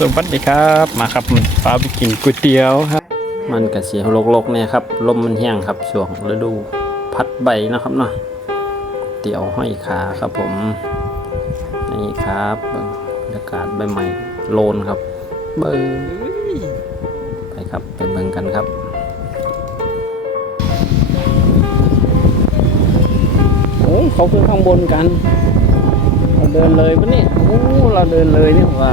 สวัสดีครับ มาครับมันฟ้าไปกินก๋วยเตี๋ยวครับ มันกระเสียโลกๆเนี่ยครับลมมันแห้งครับช่วงฤดูพัดใบนะครับเนาะเตี๋ยวห้อยขาครับผมนี่ครับบรรยากาศใบใหม่โลนครับ เบิ้งไปครับไปเบิ่งกันครับโอ้เขาขึ้นข้างบนกัน เราเดินเลยปะเนี่ยโอ้เราเดินเลยเนี่ยว่า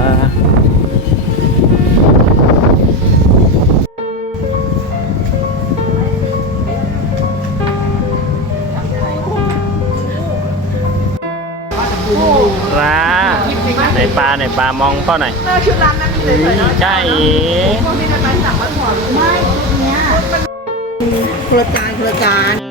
ปลาในปลาในปลามองเป้าไหนอยเออชุดร้านนั้นมีเลยเลยเนาะใช่พวกนี้ทำไมสั่งมาถอนไม่ชุดเนี้ยคนละจานคนละจาน